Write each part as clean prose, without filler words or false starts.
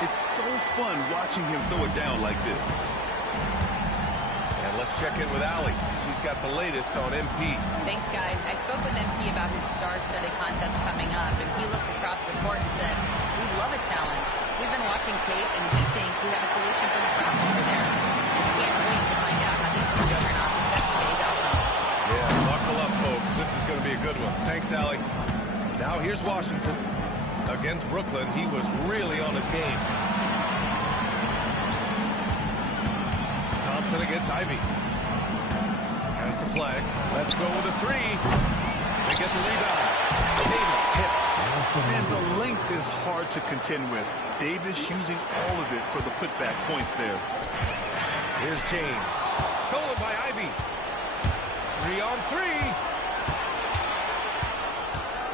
It's so fun watching him throw it down like this. And let's check in with Allie. She's got the latest on MP. Thanks, guys. I spoke with MP about his star-studded contest coming up, and he looked across the court and said, "We love a challenge. We've been watching tape, and we think we have a solution for the problem over there. We can't wait to find out how these two juggernauts affect today's outcome." Yeah, buckle up, folks. This is going to be a good one. Thanks, Allie. Now here's Washington. Against Brooklyn, he was really on his game. Thompson against Ivy. Has to flag. Let's go with a three. They get the rebound. Davis hits. And the length is hard to contend with. Davis using all of it for the putback points there. Here's James. Stolen by Ivy. 3-on-3.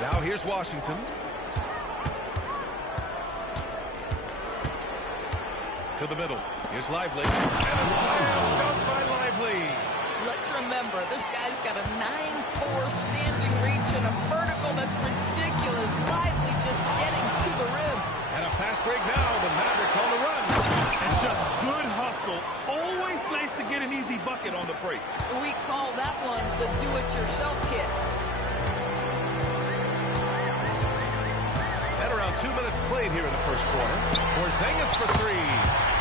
Now here's Washington. To the middle. Here's Lively. And a slam dunk by Lively. Let's remember, this guy's got a 9'4" standing reach and a vertical that's ridiculous. Lively just getting to the rim. And a fast break now. The Mavericks on the run. And just good hustle. Always nice to get an easy bucket on the break. We call that one the do-it-yourself kit. At around 2 minutes played here in the first quarter. Porzingis for three.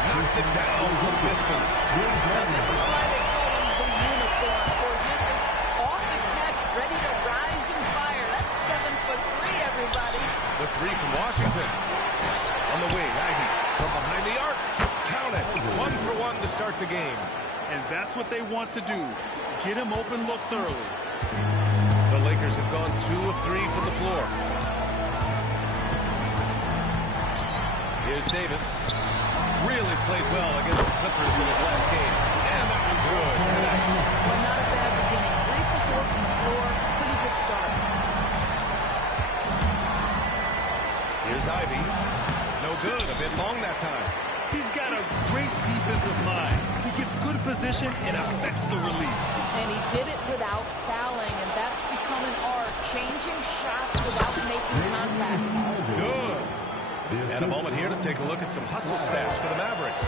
Knocks it down from distance. Now, this is why they call him the unicorn. Porzingis off the catch, ready to rise and fire. That's 7'3", everybody. The three from Washington. On the wing, Ivy from behind the arc. Count it. 1 for 1 to start the game. And that's what they want to do. Get him open looks early. The Lakers have gone 2 of 3 from the floor. Here's Davis. Really played well against the Clippers in his last game. And that one's good. Well, not a bad beginning. 3 for 4 from the floor. Pretty good start. Here's Ivy. No good. A bit long that time. He's got a great defensive mind. He gets good position and affects the release. And he did it without fouling, and that's become an art. Changing shots without making contact. Good. And a moment here to take a look at some hustle stats for the Mavericks.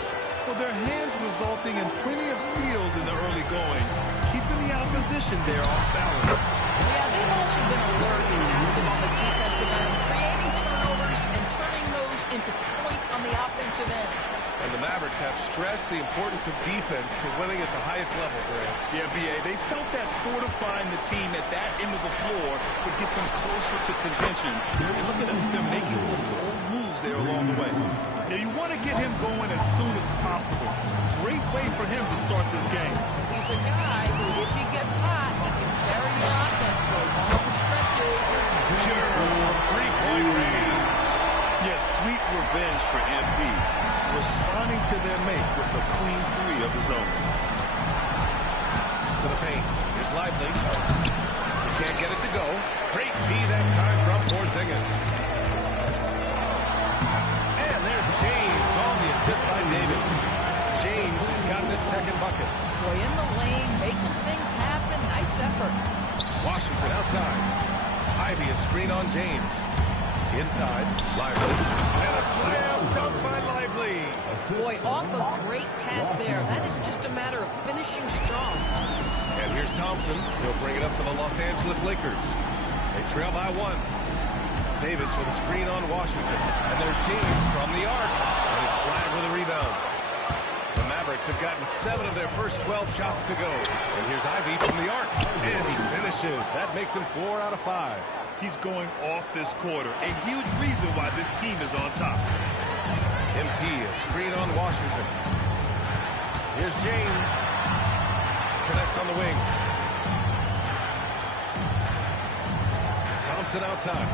Well, their hands resulting in plenty of steals in the early going, keeping the opposition there off balance. Yeah, they've also been alert and active on the defensive end, creating turnovers and turning those into points on the offensive end. And the Mavericks have stressed the importance of defense to winning at the highest level, Grant. Yeah, B.A., they felt that fortifying the team at that end of the floor would get them closer to contention. And look at them. They're making some bold moves there along the way. Now, you want to get him going as soon as possible. Great way for him to start this game. He's a guy who, if he gets hot, he can carry your offense for long stretches. Pure three-point range. Yes, sweet revenge for MP. Responding to their mate with a clean three of his own. To the paint. Here's Lively. He can't get it to go. Great D that time from Porzingis. And there's James on the assist by Davis. James has gotten his second bucket. Boy, in the lane, making things happen. Nice effort. Washington outside. Ivy a screen on James. Inside, Lively. And a slam dunk by Lively. Boy, off a great pass there. That is just a matter of finishing strong. And here's Thompson. He'll bring it up for the Los Angeles Lakers. They trail by 1. Davis with a screen on Washington. And there's James from the arc. And it's flagged with a rebound. The Mavericks have gotten 7 of their first 12 shots to go. And here's Ivy from the arc. And he finishes. That makes him 4 out of 5. He's going off this quarter. A huge reason why this team is on top. MP a screen on Washington. Here's James. Connect on the wing. Thompson outside.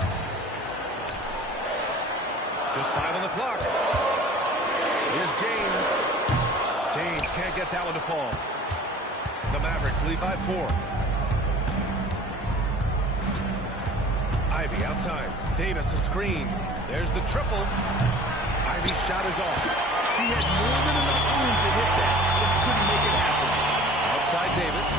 Just 5 on the clock. Here's James. James can't get that one to fall. The Mavericks lead by 4. Ivy outside. Davis a screen. There's the triple. Ivy's shot is off. He had more than enough room to hit that. Just couldn't make it happen. Outside Davis.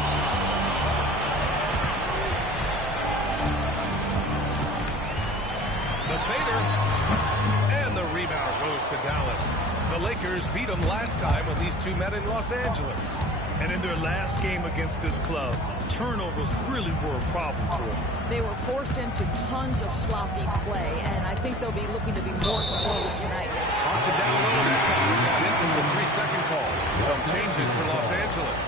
The Lakers beat them last time when these two met in Los Angeles. And in their last game against this club, turnovers really were a problem for them. They were forced into tons of sloppy play, and I think they'll be looking to be more close tonight. Off the down low that time. Got hit with the 3-second call. Some changes for Los Angeles.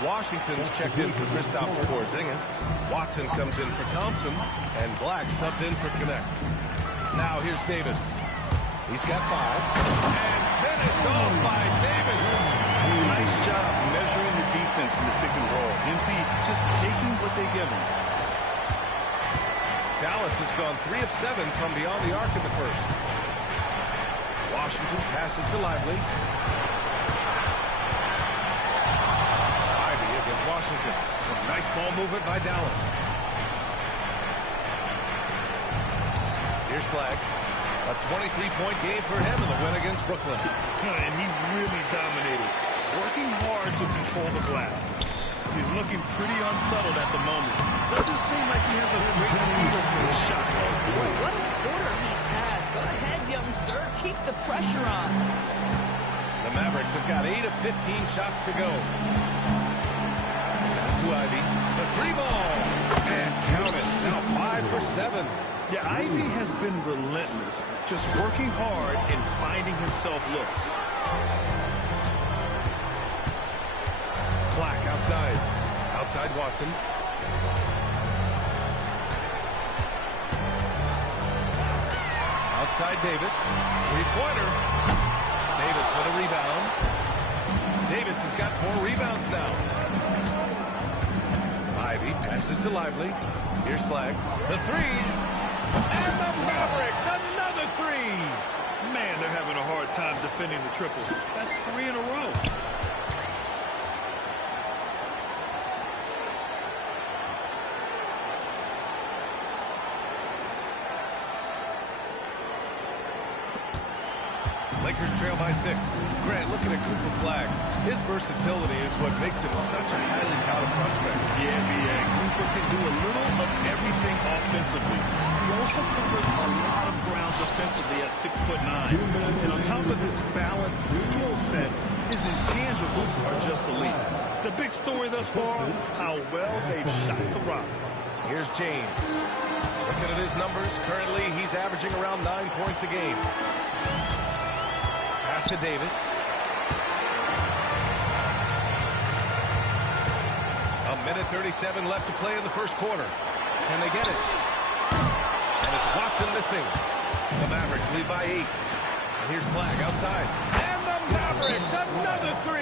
Washington's checked in for Kristaps Porzingis. Watson comes in for Thompson, and Black subbed in for Connect. Now here's Davis. He's got 5. And finished off by Davis. Nice job measuring the defense in the pick and roll. MP just taking what they give him. Dallas has gone 3 of 7 from beyond the arc in the first. Washington passes to Lively. Ivy against Washington. Some nice ball movement by Dallas. Here's Flag. A 23-point game for him in the win against Brooklyn. And he really dominated, working hard to control the glass. He's looking pretty unsettled at the moment. Doesn't seem like he has a great feel for the shot. Boy, what a quarter he's had. Go ahead, young sir. Keep the pressure on. The Mavericks have got 8 of 15 shots to go. Pass to Ivy. The 3 ball. And count it. Now 5 for 7. Yeah, Ivy has been relentless, just working hard and finding himself looks. Black outside. Outside Watson. Outside Davis. 3-pointer. Davis with a rebound. Davis has got 4 rebounds now. Ivy passes to Lively. Here's Flag. The 3. And the Mavericks, another 3. Man, they're having a hard time defending the triple. That's 3 in a row. Lakers trail by 6. Grant, looking at Cooper Flag. His versatility is what makes him such a highly touted prospect. Yeah, B.A. Cooper can do a little of everything offensively. He also covers a lot of ground defensively at 6'9". And on top of his balanced skill set, his intangibles are just elite. The big story thus far, how well they've shot the rock. Here's James. Looking at his numbers, currently he's averaging around 9 points a game. Pass to Davis. A minute 37 left to play in the first quarter. Can they get it? And it's Watson missing. The Mavericks lead by 8. And here's Flag outside. And the Mavericks, another 3.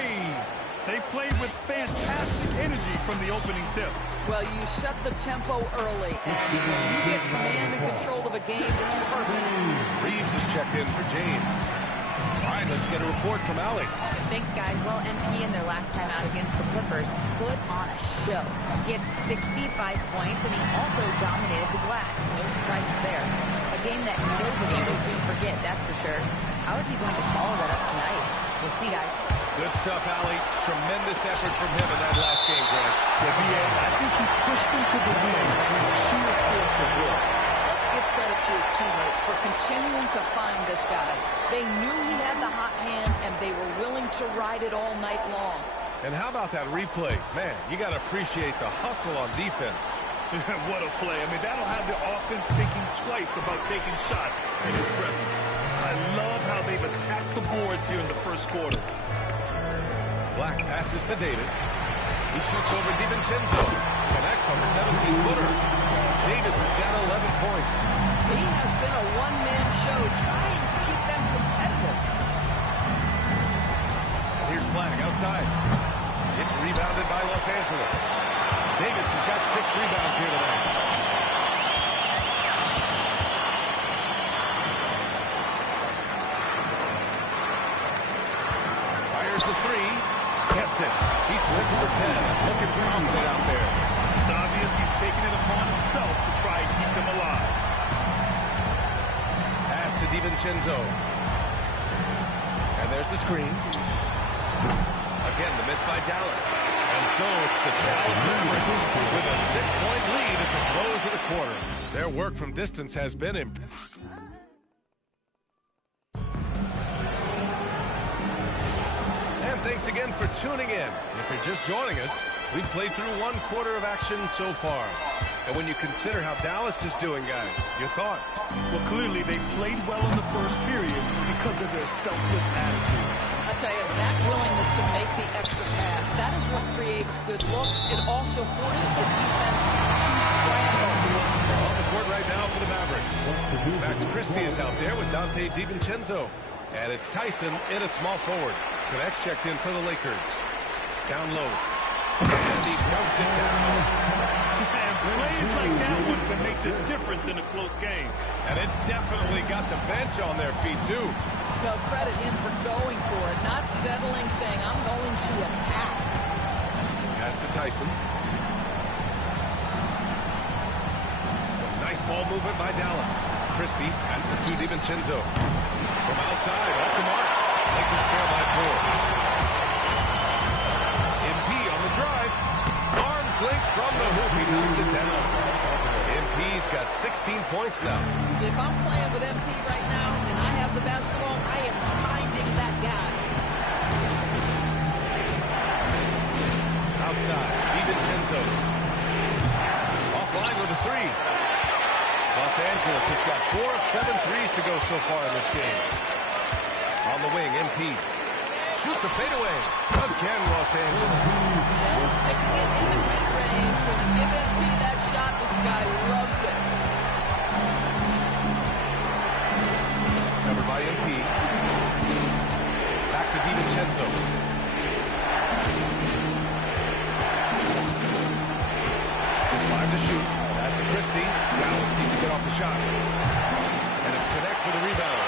They played with fantastic energy from the opening tip. Well, you set the tempo early, and when you get command and control of a game, it's perfect. Reeves is checked in for James. All right, let's get a report from Allie. Thanks, guys. Well, MP in their last time out against the Clippers put on a show. He had 65 points, and he also dominated the glass. No surprises there. A game that nobody will soon forget, that's for sure. How is he going to follow that up tonight? We'll see, guys. Good stuff, Allie. Tremendous effort from him in that last game, Grant. Yeah, B.A., I think he pushed them to the win through sheer force of will. Let's give credit to his teammates for continuing to find this guy. They knew he had the hot hand, and they were willing to ride it all night long. And how about that replay? Man, you got to appreciate the hustle on defense. What a play. I mean, that'll have the offense thinking twice about taking shots in his presence. I love how they've attacked the boards here in the first quarter. Black passes to Davis. He shoots over DiVincenzo. Connects on the 17-footer. Davis has got 11 points. He has been a one-man show trying to keep them competitive. Here's Flag outside. It's rebounded by Los Angeles. Davis has got 6 rebounds here tonight. Fires the 3. Gets it. He's 6 for 10. Looking confident out there. It's obvious he's taking it upon himself to try and keep them alive. Pass to DiVincenzo. And there's the screen. Again, the miss by Dallas. And so it's the Dallas Mavericks with a 6-point lead at the close of the quarter. Their work from distance has been impressive. And thanks again for tuning in. If you're just joining us, we've played through one quarter of action so far. And when you consider how Dallas is doing, guys, your thoughts? Well, clearly they played well in the first period because of their selfless attitude. I tell you, that willingness to make the extra pass, that is what creates good looks. It also forces the defense to scramble. On the court right now for the Mavericks. Max Christie is out there with Dante DiVincenzo. And it's Tyson in at small forward. Connects checked in for the Lakers. Down low. And he dumps it down. And plays like that one can make the difference in a close game. And it definitely got the bench on their feet, too. No, credit him for going for it, not settling, saying, I'm going to attack. Pass to Tyson. Some nice ball movement by Dallas. Christie passes to DiVincenzo. From outside, off the mark. Lakers trail by 4. MP on the drive. Arms length from the hoop. He knocks it down. MP's got 16 points now. If I'm playing with MP right now and I have the basketball, I am finding that guy. Outside, DiVincenzo. Offline with a three. Los Angeles has got 4 of 7 threes to go so far in this game. On the wing, MP. Shoots a fadeaway. Again, Los Angeles. And sticking it in the mid-range. When you give MP that shot, this guy loves it. Covered by MP. Back to DiVincenzo. Just 5 to shoot. Pass to Christie. Dallas needs to get off the shot. And it's Connect for the rebound.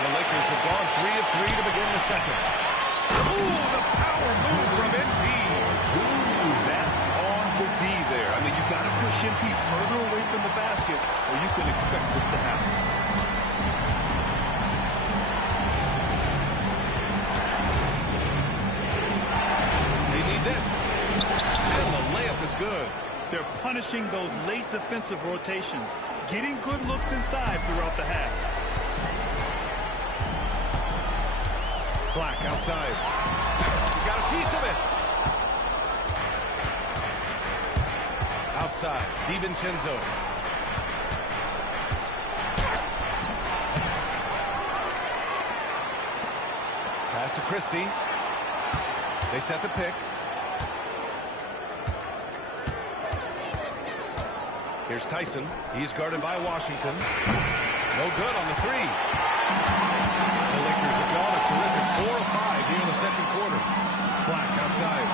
The Lakers have gone 3 of 3 to begin the second. Ooh, the power move from MP. Ooh, that's on the D there. I mean, you got to push MP further away from the basket or you can expect this to happen. They need this. And the layup is good. They're punishing those late defensive rotations, getting good looks inside throughout the half. Black outside. Got a piece of it. Outside, DiVincenzo. Pass to Christie. They set the pick. Here's Tyson. He's guarded by Washington. No good on the three. The Lakers have gone a terrific 4 of 5 here in the second quarter. Black outside.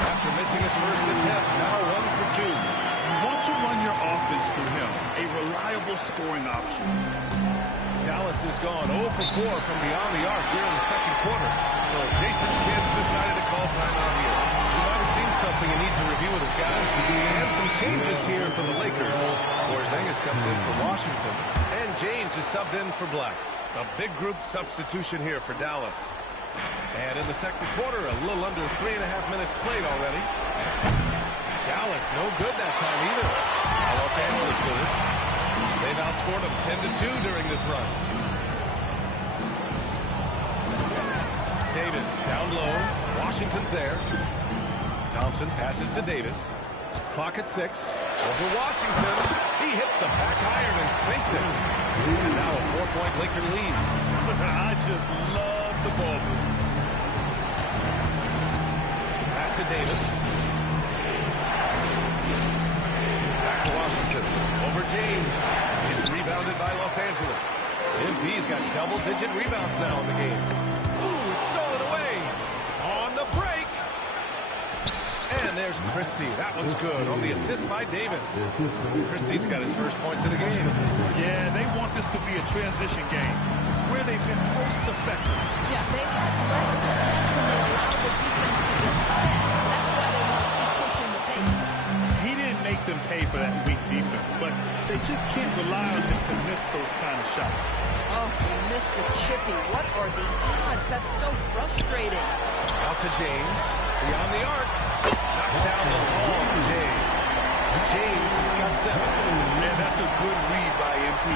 After missing his first attempt, now 1 for 2. You want to run your offense through him, a reliable scoring option. Dallas has gone 0 for 4 from beyond the arc here in the second quarter. So Jason Kidd decided to call timeout here. He might have seen something he needs to review with his guys. And some changes here for the Lakers. Porzingis comes in for Washington. And James is subbed in for Black. A big group substitution here for Dallas. And in the second quarter, a little under 3.5 minutes played already. Dallas no good that time either. Now Los Angeles with it. They've outscored them 10-2 during this run. Davis down low. Washington's there. Thompson passes to Davis. Clock at 6. Over Washington. He hits the back iron and sinks it. And now a 4-point Laker lead. I just love the ball move. Pass to Davis. Back to Washington. Over James. It's rebounded by Los Angeles. MP's got double-digit rebounds now in the game. Ooh, stolen away. On the break. And there's Christie. That one's good on the assist by Davis. Christie's got his first points of the game. Yeah, they want this to be a transition game. It's where they've been most effective. Yeah, they've had less success when they allow the defense to get set. That's why they want to keep pushing the pace. He didn't make them pay for that weak defense, but they just can't rely on him to miss those kind of shots. Oh, he missed the chippy. What are the odds? That's so frustrating. Out to James. Beyond the arc. Knocks down the long James. James has got 7. And that's a good read by MP.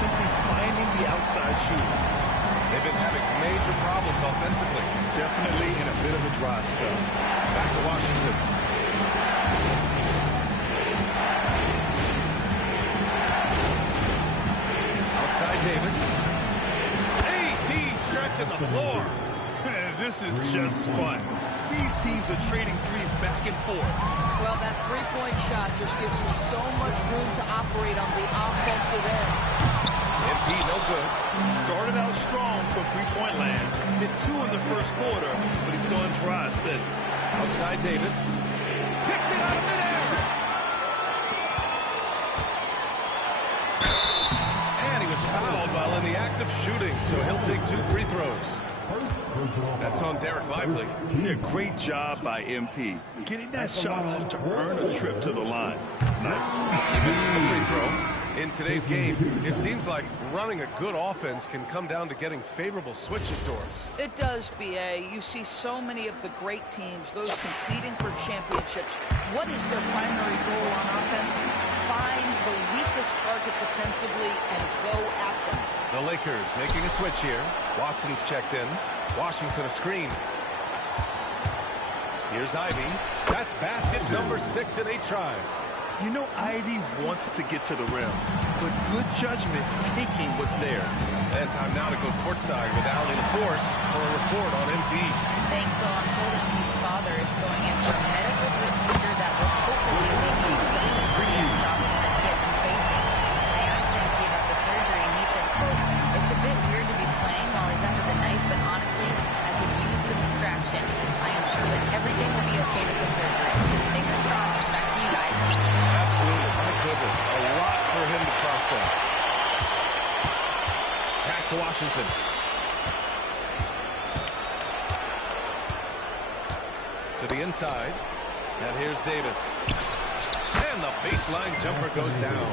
Simply finding the outside shooter. They've been having major problems offensively. Definitely in a bit of a dry spell. Back to Washington. Outside Davis. AD stretching the floor. This is just fun. These teams are trading threes back and forth. Well, that three-point shot just gives you so much room to operate on the offensive end. MP no good. Started out strong for three-point land. Hit 2 in the first quarter, but he's gone dry since. Outside Davis. Picked it out of midair. And he was fouled while in the act of shooting, so he'll take 2 free throws. That's on Derek Lively. Yeah, great job by MP. Getting that shot off to earn a trip to the line. Nice. He misses the free throw. In today's game, it seems like running a good offense can come down to getting favorable switches to us. It does, B.A. You see so many of the great teams, those competing for championships. What is their primary goal on offense? Find the weakest target defensively and go at them. The Lakers making a switch here. Watson's checked in. Washington a screen. Here's Ivy. That's basket number 6 in 8 tries. You know Ivy wants to get to the rim, but good judgment taking what's there. And time now to go courtside with Allie LaForce for a report on MP. Thanks, Bill. I'm told MP's father is going in for a medical procedure that will hopefully alleviate some of the breathing problems that he had been facing. I asked MP about the surgery, and he said, quote, "It's a bit weird to be playing while he's under the knife, but honestly, I could use the distraction. I am sure that everything will be okay with the surgery. Fingers crossed. Back to you guys." Absolutely. My goodness. A lot for him to process. Pass to Washington. To the inside. And here's Davis. And the baseline jumper goes down.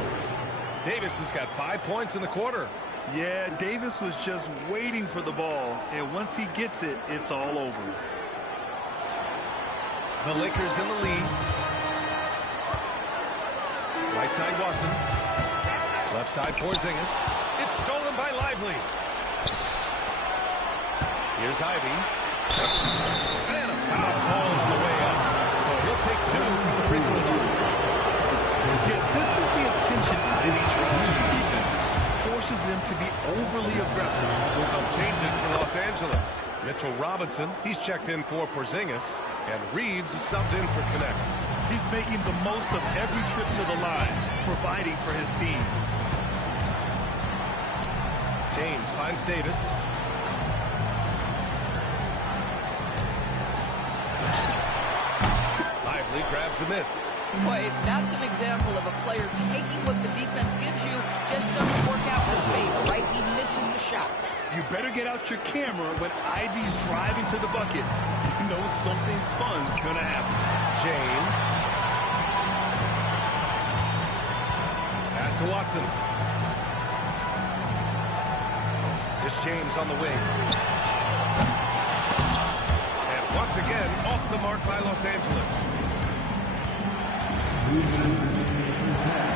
Davis has got 5 points in the quarter. Yeah, Davis was just waiting for the ball, and once he gets it, it's all over. The Lakers in the lead. Right side Watson. Left side Porzingis. It's stolen by Lively. Here's Ivy. And a foul call on the way up. So he'll take 2 from the free throw line. Yeah, this is the attention Ivy draws from defenses. Forces them to be overly aggressive. Some changes for Los Angeles. Mitchell Robinson, he's checked in for Porzingis. And Reeves is subbed in for Connect. He's making the most of every trip to the line, providing for his team. James finds Davis. Lively grabs the miss. Boy, that's an example of a player taking what the defense gives you, just doesn't work out in his favor, right? He misses the shot. You better get out your camera when Ivy's driving to the bucket. You know something fun's gonna happen. James. Pass to Watson. Here's James on the wing. And once again, off the mark by Los Angeles.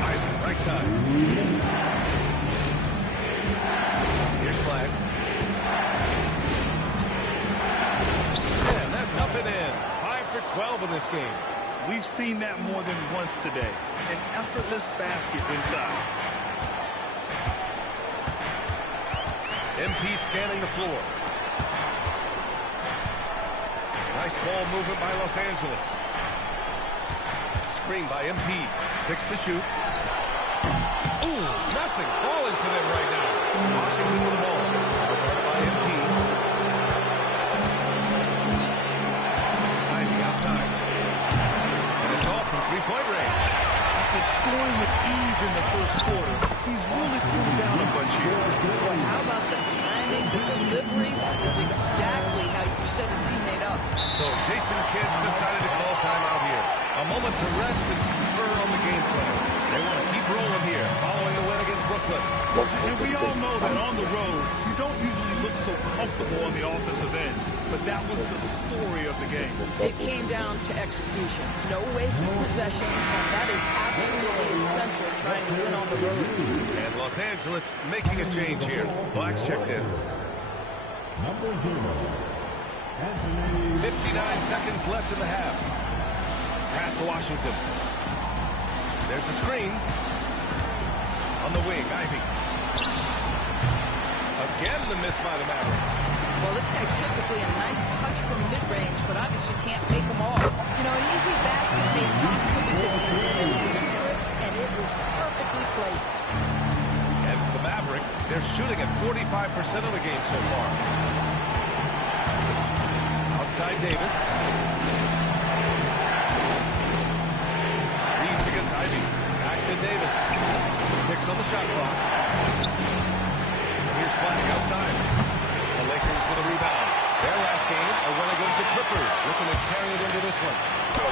Ivy, right side. Here's Flag. And that's up and in. 5 for 12 in this game. We've seen that more than once today. An effortless basket inside. MP scanning the floor. Nice ball movement by Los Angeles. Screen by MP. 6 to shoot. Ooh, nothing falling for them right now. Washington with the ball. Guarded by MP. Ivy outside. And it's off from three-point range. After scoring with ease in the first quarter, he's really cooled down a bunch here. Boy, how about the timing, the delivery? That was exactly how you set a teammate up. So Jason Kidd decided to call timeout here. A moment to rest and confer on the game plan. They want to keep rolling here, following the win against Brooklyn. And we all know that on the road, you don't usually look so comfortable on the offensive end. But that was the story of the game. It came down to execution. No wasted possessions, and that is absolutely essential trying to win on the road. And Los Angeles making a change here. Black's checked in. 59 seconds left in the half. Pass to Washington. There's the screen. On the wing, Ivy. Again, the miss by the Mavericks. Well, this guy typically a nice touch from mid-range, but obviously can't make them all. You know, an easy basket made possible because the assist was crisp and it was perfectly placed. And for the Mavericks, they're shooting at 45% of the game so far. Outside Davis. Reeves against Ivy. Back to Davis. 6 on the shot clock. And here's Flag outside. The Lakers with a rebound. Their last game, a win against the Clippers. Looking to carry it into this one.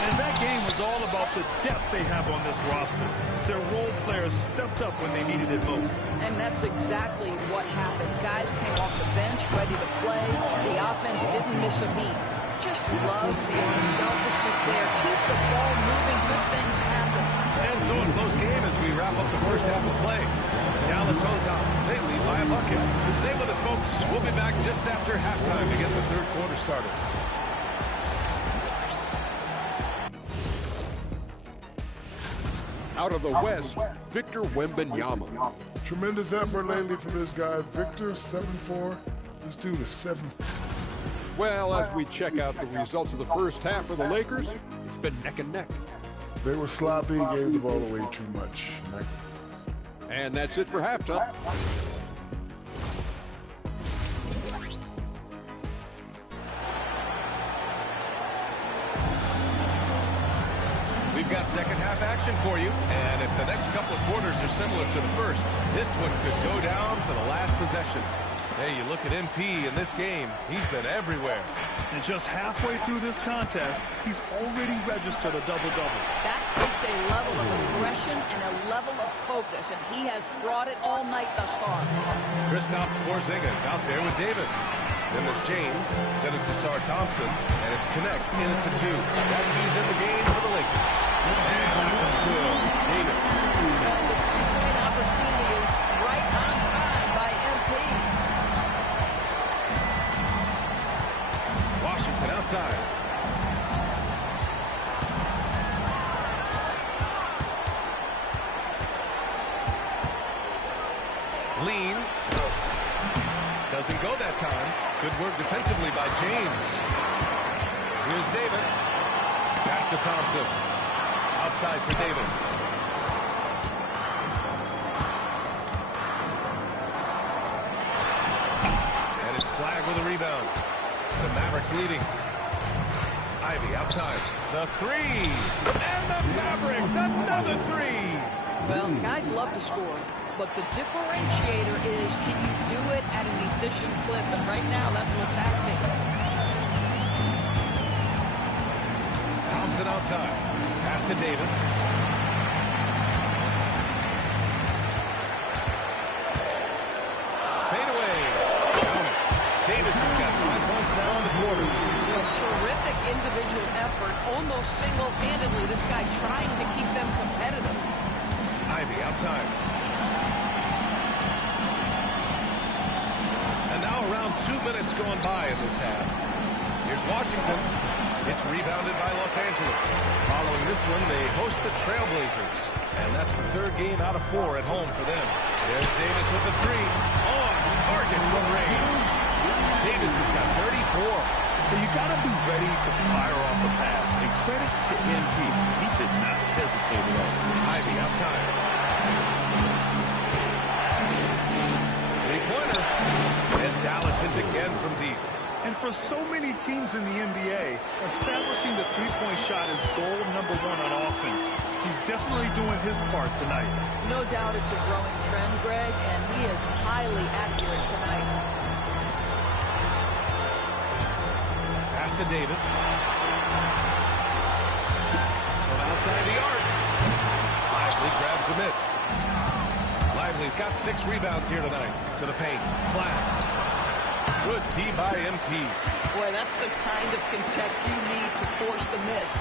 And that game was all about the depth they have on this roster. Their role players stepped up when they needed it most. And that's exactly what happened. Guys came off the bench ready to play. The offense didn't miss a beat. Just love the unselfishness there. Keep the ball moving. Good things happen. And so a close game as we wrap up the first half of play. Dallas on top. They lead by a bucket. Stay with us, folks. We'll be back just after halftime to get the third quarter started. Out of the West, Victor Wembanyama. Tremendous effort lately for this guy. Victor, 7'4". This dude is 7. Well, as we check out the results of the first half for the Lakers, it's been neck and neck. They were sloppy, gave the ball away too much. And that's it for halftime. We've got second half action for you. And if the next couple of quarters are similar to the first, this one could go down to the last possession. Hey, you look at MP in this game, he's been everywhere. And just halfway through this contest, he's already registered a double-double. That takes a level of aggression and a level of focus, and he has brought it all night thus far. Kristaps Porzingis out there with Davis. Then there's James, then it's Ausar Thompson, and it's Connect in at the 2. That's who's in the game for the Lakers. And that one's good. Davis. And the three-point opportunity is right on time by MP. Washington outside. Leans. Doesn't go that time. Good work defensively by James. Here's Davis. Pass to Thompson. Outside for Davis. And it's Flag with a rebound. The Mavericks leading. Ivy outside. The 3. And the Mavericks, another 3. Well, guys love to score, but the differentiator is, can you do it at an efficient clip? And right now, that's what's happening. Thompson outside. Pass to Davis. Fade away. Count it. Davis has got 5 points now in the quarter. Terrific individual effort, almost single-handedly. This guy trying to keep them competitive. Ivy outside. And now around 2 minutes going by in this half. Here's Washington. It's rebounded by Los Angeles. Following this one, they host the Trailblazers. And that's the third game out of 4 at home for them. There's Davis with the 3. On target from range. Davis has got 34. But you got to be ready to fire off a pass. And credit to MP. He did not hesitate at all. Ivy outside. Three-pointer. And Dallas hits again from deep. And for so many teams in the NBA, establishing the three-point shot is goal number 1 on offense. He's definitely doing his part tonight. No doubt it's a growing trend, Greg, and he is highly accurate tonight. Pass to Davis. From outside the arc. Lively grabs the miss. Lively's got 6 rebounds here tonight. To the paint. Flat. Good D by MP. Boy, that's the kind of contest you need to force the miss.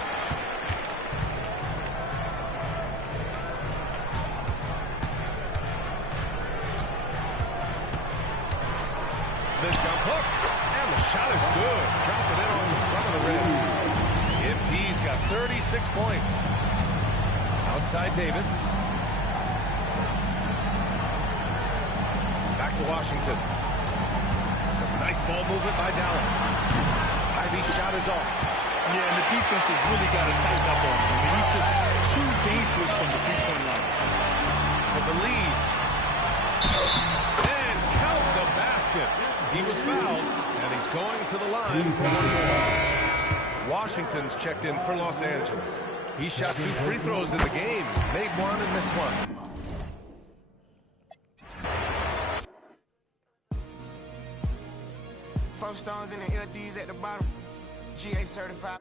The jump hook. And the shot is good. Dropped it in on the front of the rim. MP's got 36 points. Outside Davis. Back to Washington. Some nice ball movement by Dallas. Ivy's shot is off. Yeah, and the defense has really got to tighten up on him. I mean, he's just too dangerous from the three-point line. For the lead. And count the basket. He was fouled, and he's going to the line for one more. Washington's checked in for Los Angeles. He shot 2 free throws in the game. Made one and missed one. Four stones in the LDs at the bottom. GA certified.